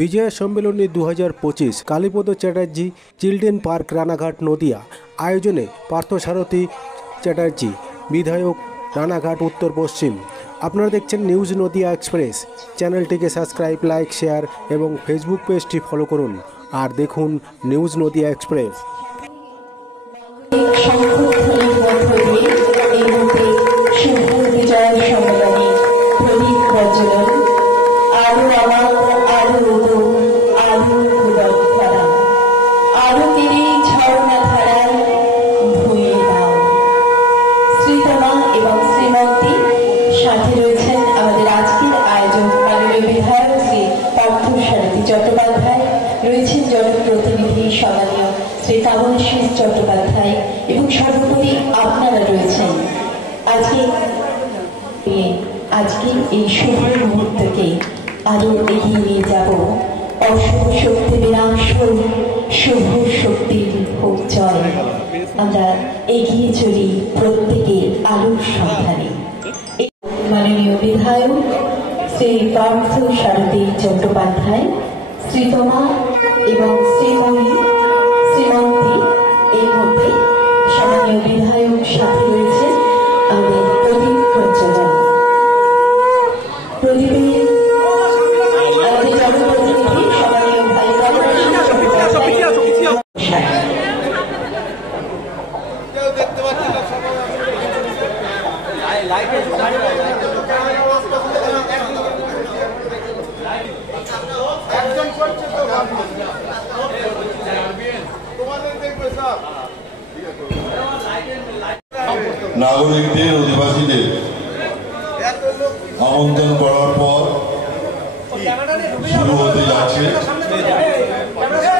Bijoya Sammilani 2025 Kalipada Chatterjee children park Ranaghat Nadia আয়োজনে পার্থসারথী চ্যাটার্জি বিধায়ক রানাঘাট উত্তর পশ্চিম। আপনারা দেখছেন নিউজ নদিয়া এক্সপ্রেস। চ্যানেলটিকে সাবস্ক্রাইব, লাইক, শেয়ার এবং ফেসবুক পেজটি ফলো করুন আর দেখুন নিউজ নদিয়া এক্সপ্রেস। সাথে রয়েছেন আমাদের আজকের আয়োজক মাননীয় বিধায়ক শ্রী পার্থসারথী চট্টোপাধ্যায়, রয়েছেন জনপ্রতিনিধি সম্মানীয় শ্রী তামসী চট্টোপাধ্যায় এবং সর্বোপরি আপনারা রয়েছেন। আজকে এই শুভ মুহূর্তকে আরো এগিয়ে নিয়ে যাব। অশুভ শক্তি বিনাশ হোক, শুভ শক্তির হোক জয়। আমরা এগিয়ে চলি প্রত্যেকের আলোর সন্ধানে। মাননীয় বিধায়ক শ্রী পার্থসারথী চট্টোপাধ্যায়, শ্রীতমা এবং শ্রীময়ী শ্রীমন্তী এই মধ্যে সম্মানীয় বিধায়ক সাথে রয়েছে আমাদের প্রদীপ প্রজ্বলন। প্রদীপের আমাদের জনপ্রতিনিধি সম্মানীয় ভাই নাগরিকদের অধিবাসীদের আমন্ত্রণ করার পর শুরু হতে যাচ্ছে।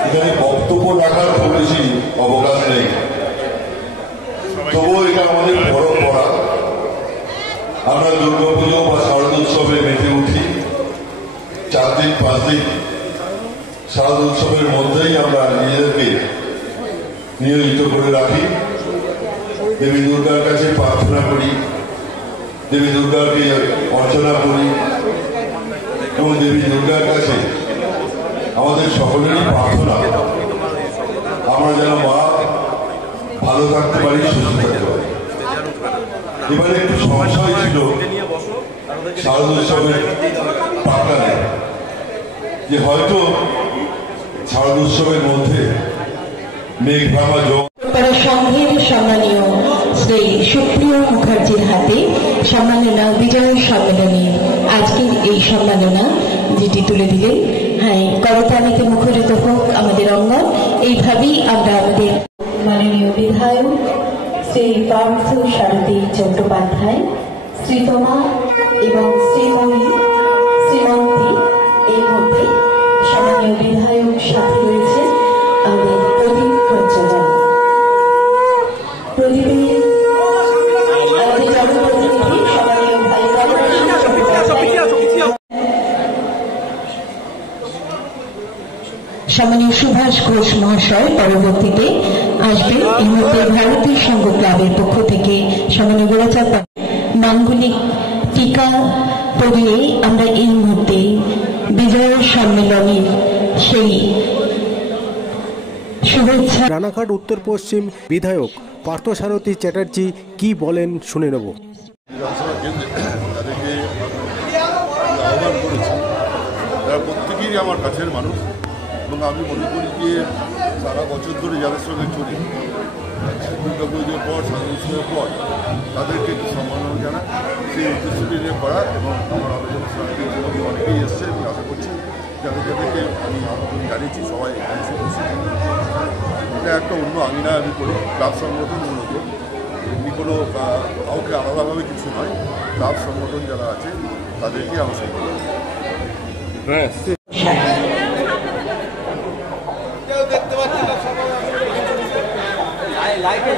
এখানে বক্তব্য রাখার খুব বেশি অবকাশ নেই, তবুও এটা আমাদের পরম্পরা। আমরা দুর্গাপুজো বা শারদোৎসবে মেতে উঠি। 4 দিন 5 দিন শারদোৎসবের মধ্যেই আমরা নিজেদেরকে নিয়োজিত করে রাখি। দেবী দুর্গার কাছে প্রার্থনা করি, দেবী দুর্গাকে অর্চনা করি এবং দেবী দুর্গার কাছে আমাদের সকলেরই প্রার্থনা আমরা যেন মা ভালো থাকতে পারি, সুস্থ থাকতে পারি। এবারে একটু সমস্যা ছিল শারদোৎসবের প্রাক্কালে, যে হয়তো শারদোৎসবের মধ্যে মেঘ ভাঙা সংঘের সম্মানীয় শ্রী সুপ্রিয় মুখার্জির হাতে সম্মাননা বিজয় সম্মেলনের আজকের এই সম্মাননা যেটি তুলে দিলেন, হ্যাঁ, করতালিতে মুখরিত হোক আমাদের অঙ্গন। এইভাবেই আমরা আমাদের মাননীয় বিধায়ক শ্রী পার্থসারথী চট্টোপাধ্যায়, শ্রীতমা এবং শ্রীময়ী শ্রীমন্তী এই মধ্যে সম্মানীয় বিধায়ক সাথে রয়েছে আমাদের প্রদীপ প্রজ্বলন। প্রদীপের আমাদের জনপ্রতিনিধি সম্মানীয় ভাই সম্মানীয় সুভাষ ঘোষ মহাশয় পরবর্তীতে আসবেন। এই মুহূর্তে ভারতীয় সংঘ ক্লাবের পক্ষ থেকে সম্মানীয় গোড়াচাপা মাঙ্গলিক টিকা পরিয়ে আমরা এই মুহূর্তে বিজয় সম্মেলনের সেই শুভেচ্ছা। রানাঘাট উত্তর পশ্চিম বিধায়ক পার্থসারথী চ্যাটার্জি কি বলেন শুনে নেব। তারা প্রত্যেকেই আমার কাছের মানুষ এবং আমি মনে করি যে সারা বছর ধরে যাদের সঙ্গে চলি, দুর্গাপুজোর পর শারদোৎসবের পর তাদেরকে একটু সম্মান জানা, সেই উদ্দেশ্যটি নিয়ে করা। এবং আমার আলোচনা সঙ্গে অনেকেই এসছে, আমি আশা করছি যাদেরকে আমি আমন্ত্রণ জানিয়েছি সবাই এখানে এসে বসে। এটা একটা অন্য আঙিনা আমি করি, ক্লাব সংগঠন মূলত, এমনি কোনো কাউকে আলাদাভাবে কিছু নয়। ক্লাব সংগঠন যারা আছে তাদেরকে আমার সঙ্গে লাইটে